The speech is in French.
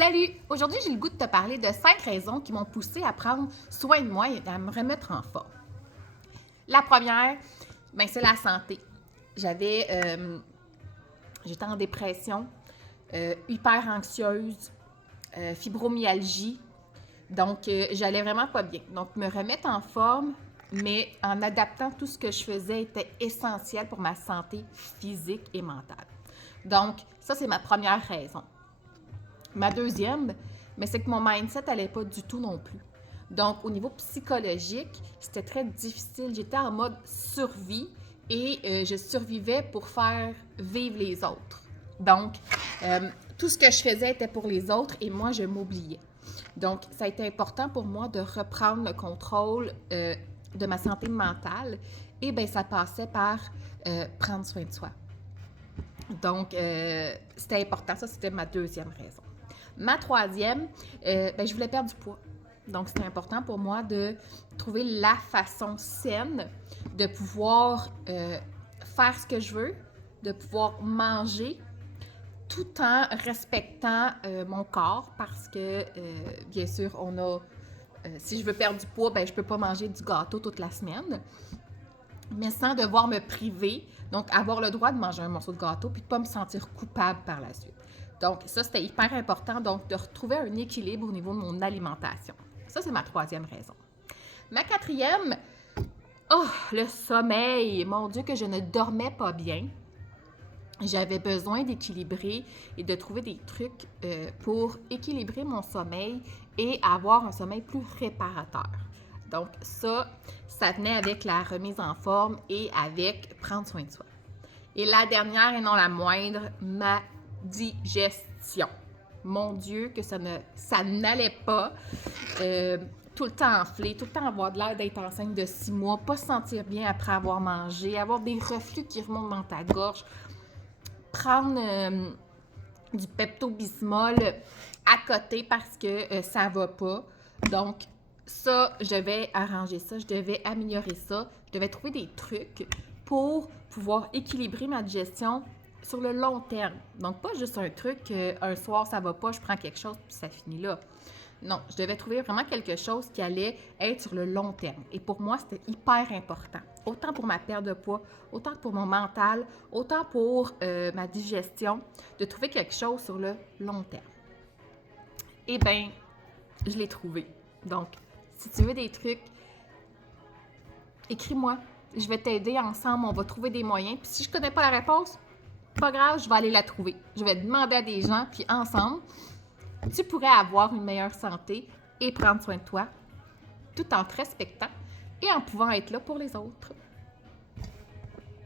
Salut! Aujourd'hui, j'ai le goût de te parler de 5 raisons qui m'ont poussée à prendre soin de moi et à me remettre en forme. La première, ben, c'est la santé. J'étais en dépression, hyper anxieuse, fibromyalgie, donc j'allais vraiment pas bien. Donc, me remettre en forme, mais en adaptant tout ce que je faisais était essentiel pour ma santé physique et mentale. Donc, ça, c'est ma première raison. Ma deuxième, mais c'est que mon mindset n'allait pas du tout non plus. Donc, au niveau psychologique, c'était très difficile. J'étais en mode survie et je survivais pour faire vivre les autres. Donc, tout ce que je faisais était pour les autres et moi, je m'oubliais. Donc, ça a été important pour moi de reprendre le contrôle de ma santé mentale et bien, ça passait par prendre soin de soi. Donc, c'était important. Ça, c'était ma deuxième raison. Ma troisième, je voulais perdre du poids. Donc, c'était important pour moi de trouver la façon saine de pouvoir faire ce que je veux, de pouvoir manger tout en respectant mon corps parce que, bien sûr, si je veux perdre du poids, je ne peux pas manger du gâteau toute la semaine, mais sans devoir me priver, donc avoir le droit de manger un morceau de gâteau puis de ne pas me sentir coupable par la suite. Donc, ça, c'était hyper important, donc de retrouver un équilibre au niveau de mon alimentation. Ça, c'est ma troisième raison. Ma quatrième, le sommeil. Mon Dieu, que je ne dormais pas bien. J'avais besoin d'équilibrer et de trouver des trucs pour équilibrer mon sommeil et avoir un sommeil plus réparateur. Donc, ça venait avec la remise en forme et avec prendre soin de soi. Et la dernière et non la moindre, ma digestion. Mon Dieu, que ça n'allait pas. Tout le temps enflé, tout le temps avoir de l'air d'être enceinte de 6 mois, pas se sentir bien après avoir mangé, avoir des reflux qui remontent dans ta gorge, prendre du Pepto-Bismol à côté parce que ça va pas. Donc, ça, je devais arranger ça, je devais améliorer ça, je devais trouver des trucs pour pouvoir équilibrer ma digestion sur le long terme. Donc, pas juste un truc, un soir, ça va pas, je prends quelque chose, puis ça finit là. Non, je devais trouver vraiment quelque chose qui allait être sur le long terme. Et pour moi, c'était hyper important. Autant pour ma perte de poids, autant pour mon mental, autant pour ma digestion, de trouver quelque chose sur le long terme. Eh bien, je l'ai trouvé. Donc, si tu veux des trucs, écris-moi. Je vais t'aider ensemble, on va trouver des moyens. Puis si je ne connais pas la réponse, pas grave, je vais aller la trouver. Je vais demander à des gens, puis ensemble, tu pourrais avoir une meilleure santé et prendre soin de toi, tout en te respectant et en pouvant être là pour les autres.